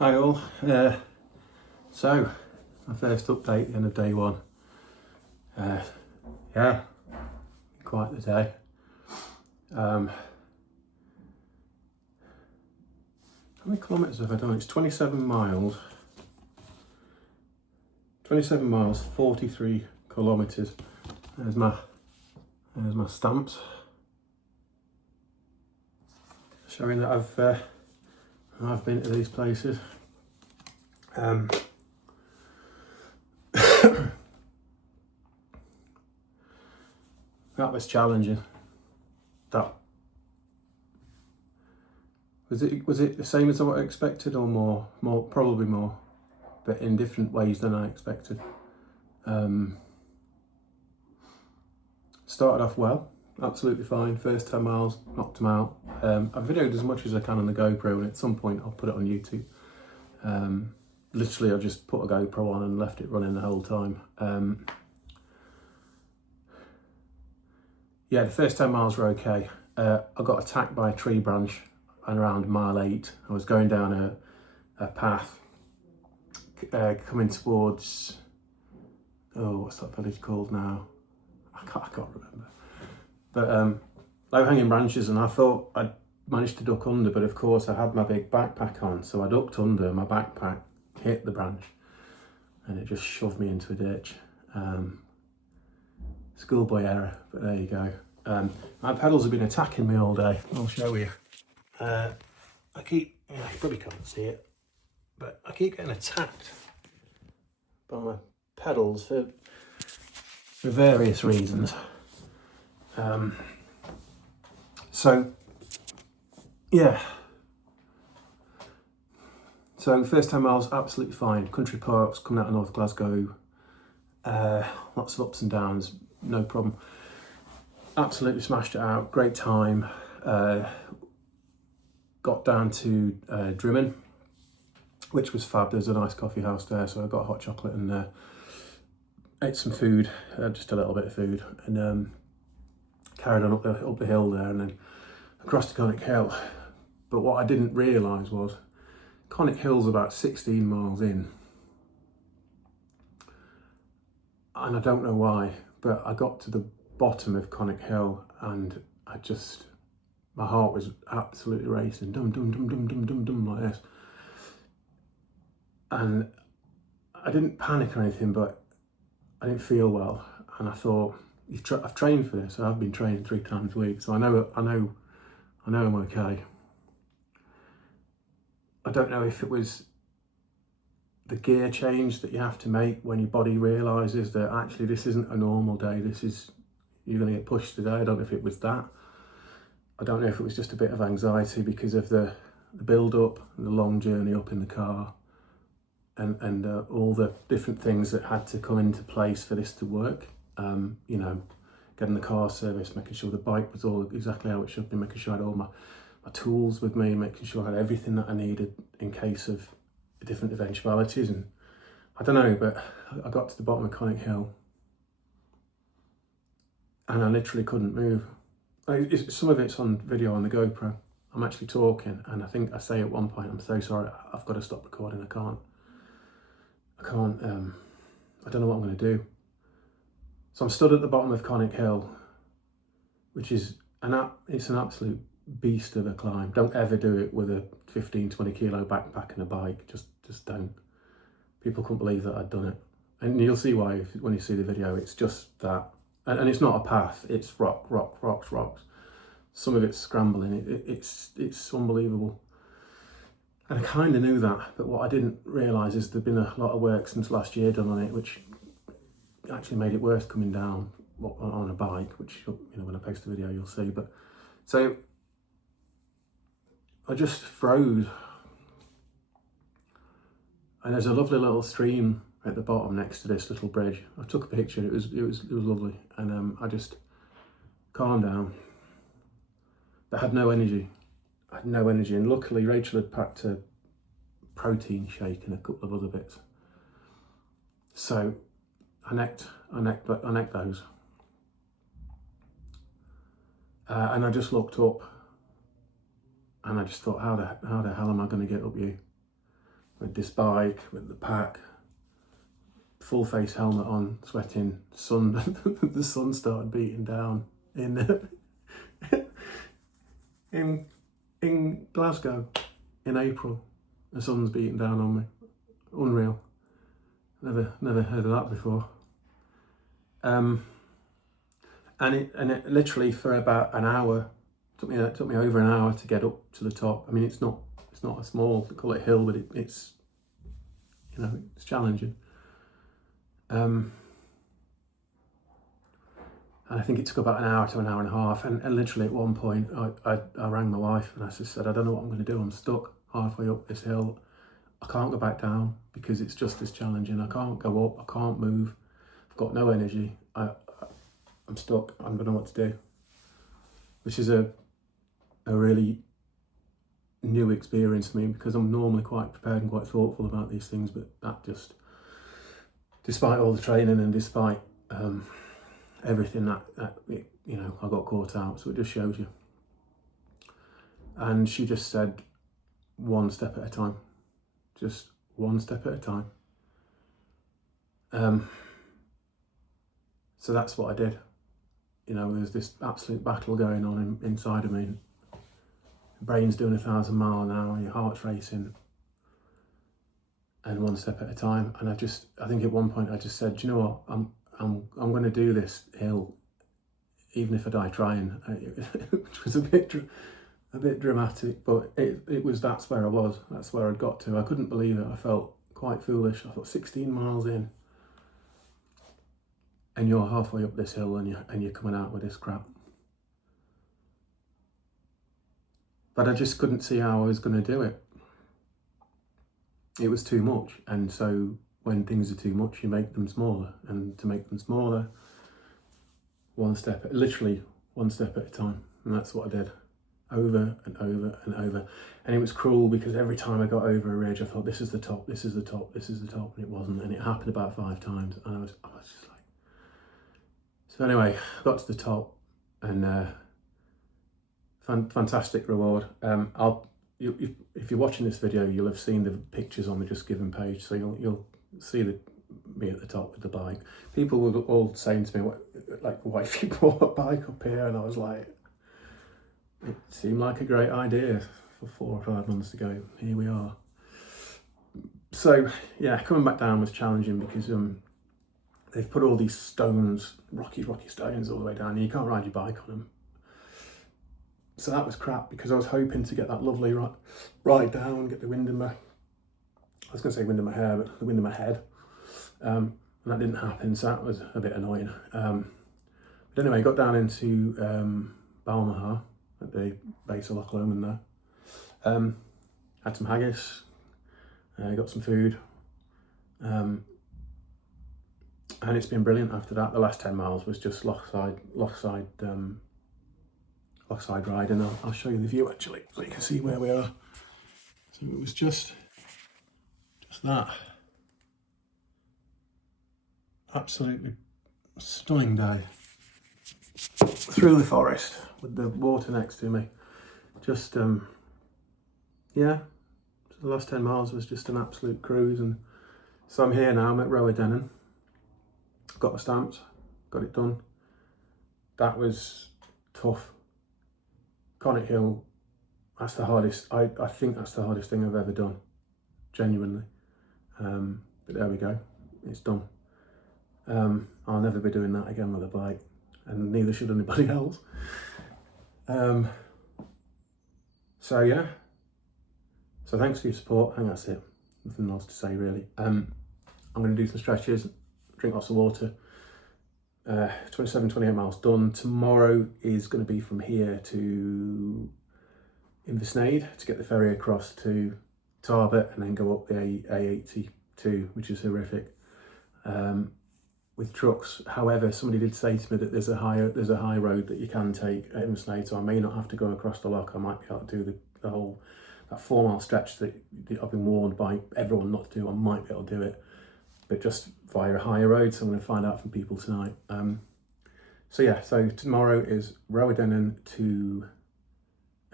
Hi all, so my first update at the end of day one. Yeah, quite the day. How many kilometres have I done? It's 27 miles. 27 miles, 43 kilometres. There's my stamps showing that I've been to these places. That was challenging. That was it the same as what I expected, or more, probably more, but in different ways than I expected. Started off well, absolutely fine. First 10 miles, knocked them out. I videoed as much as I can on the GoPro, and at some point I'll put it on YouTube. Literally, I just put a GoPro on and left it running the whole time. Yeah, the first 10 miles were okay. I got attacked by a tree branch around mile 8. I was going down a path coming towards, what's that village called now? I can't remember. But low-hanging branches, and I thought I'd managed to duck under, but of course I had my big backpack on, so I ducked under, my backpack hit the branch, and it just shoved me into a ditch. Schoolboy error, but there you go. My pedals have been attacking me all day. I'll show you. You probably can't see it, but I keep getting attacked by my pedals for various reasons. So yeah. So first 10 miles, absolutely fine. Country parks, coming out of North Glasgow. Lots of ups and downs, no problem. Absolutely smashed it out, great time. Got down to Drimmen, which was fab. There's a nice coffee house there, so I got hot chocolate and ate some food, just a little bit of food, and carried on up the hill there, and then across to Conic Hill. But what I didn't realise was Conic Hill's about 16 miles in, and I don't know why, but I got to the bottom of Conic Hill and my heart was absolutely racing, dum dum dum dum dum dum dum, like this. And I didn't panic or anything, but I didn't feel well, and I thought, I've trained for this. I've been training 3 times a week, so I know I'm okay. I don't know if it was the gear change that you have to make when your body realises that actually this isn't a normal day. You're going to get pushed today. I don't know if it was that. I don't know if it was just a bit of anxiety because of the build-up and the long journey up in the car, and all the different things that had to come into place for this to work. Getting the car serviced, making sure the bike was all exactly how it should be, making sure I had all my tools with me, making sure I had everything that I needed in case of different eventualities. And I don't know, but I got to the bottom of Conic Hill and I literally couldn't move. Some of it's on video on the GoPro. I'm actually talking, and I think I say at one point, I'm so sorry, I've got to stop recording. I can't, I don't know what I'm going to do. So I'm stood at the bottom of Conic Hill, which is it's an absolute beast of a climb. Don't ever do it with a 15-20 kilo backpack and a bike. Just don't. People couldn't believe that I'd done it, and you'll see why when you see the video. It's just that, and it's not a path. It's rocks. Some of it's scrambling. It's unbelievable. And I kind of knew that, but what I didn't realise is there'd been a lot of work since last year done on it, which actually made it worse coming down on a bike, which, when I post the video you'll see. But so I just froze, and there's a lovely little stream at the bottom next to this little bridge. I took a picture. It was lovely, and I just calmed down, but had no energy. And luckily Rachel had packed a protein shake and a couple of other bits, so I necked those, and I just looked up, and I just thought, how the hell am I going to get up you? with this bike, with the pack, full face helmet on, sweating, sun, the sun started beating down in Glasgow in April. The sun's beating down on me. Unreal. Never heard of that before. And it literally for about an hour, took me over an hour to get up to the top. I mean, it's not a small, they call it a hill, but it's it's challenging. And I think it took about an hour to an hour and a half. And literally at one point, I rang my wife and I just said, I don't know what I'm going to do. I'm stuck halfway up this hill. I can't go back down because it's just as challenging. I can't go up. I can't move. I've got no energy. I'm stuck. I don't know what to do. Which is a really new experience for me because I'm normally quite prepared and quite thoughtful about these things. But that just, despite all the training and despite everything that I got caught out. So it just shows you. And she just said, one step at a time. Just one step at a time. So that's what I did. There's this absolute battle going on inside of me. Brain's doing 1,000 miles an hour, your heart's racing, and one step at a time. And I think at one point I just said, do you know what? I'm going to do this hill, even if I die trying. Which was a bit dramatic, but that's where I was. That's where I'd got to. I couldn't believe it. I felt quite foolish. I thought 16 miles in, and you're halfway up this hill, and you're coming out with this crap. But I just couldn't see how I was going to do it. It was too much, and so when things are too much, you make them smaller, and to make them smaller, literally one step at a time, and that's what I did. Over and over and over. And it was cruel because every time I got over a ridge, I thought, this is the top, this is the top, this is the top, and it wasn't. And it happened about 5 times, and I was just like... So anyway, I got to the top, and fantastic reward. If you're watching this video, you'll have seen the pictures on the Just Giving page, so you'll see me at the top with the bike. People were all saying to me, why have you brought a bike up here? And I was like, it seemed like a great idea for 4 or 5 months ago. Here we are. So yeah, coming back down was challenging because they've put all these stones, rocky stones all the way down, and you can't ride your bike on them. So that was crap because I was hoping to get that lovely ride down, get the wind in my, I was going to say wind in my hair, but the wind in my head. And that didn't happen, so that was a bit annoying. But anyway, got down into Balmaha at the base of Loch Lomond there. Had some haggis, got some food. And it's been brilliant after that. The last 10 miles was just Lochside ride, and I'll show you the view actually, so you can see where we are. So it was just that. Absolutely stunning day. Through the forest with the water next to me. Just, yeah, the last 10 miles was just an absolute cruise. And so I'm here now, I'm at Roadennan. Got my stamps, got it done. That was tough. Connet Hill, that's the hardest, I think that's the hardest thing I've ever done, genuinely. But there we go, it's done. I'll never be doing that again with a bike, and neither should anybody else. So yeah, so thanks for your support. I think that's it, nothing else to say really. I'm going to do some stretches, drink lots of water. 27, 28 miles done. Tomorrow is going to be from here to Inversnaid to get the ferry across to Tarbert and then go up the A82, which is horrific, with trucks. However, somebody did say to me that there's a high road that you can take at Inversnaid, so I may not have to go across the loch. I might be able to do the whole, that 4 mile stretch that I've been warned by everyone not to do. I might be able to do it, but just via a higher road, so I'm going to find out from people tonight. So yeah, so tomorrow is Roadennan to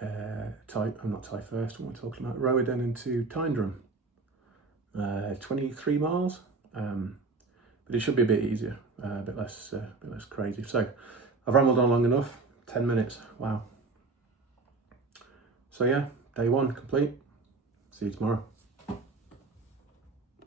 I'm not Ty first, what am I talking about? Roadennan to Tyndrum. 23 miles, but it should be a bit easier, a bit less crazy. So I've rambled on long enough. 10 minutes, wow. So yeah, day one complete. See you tomorrow.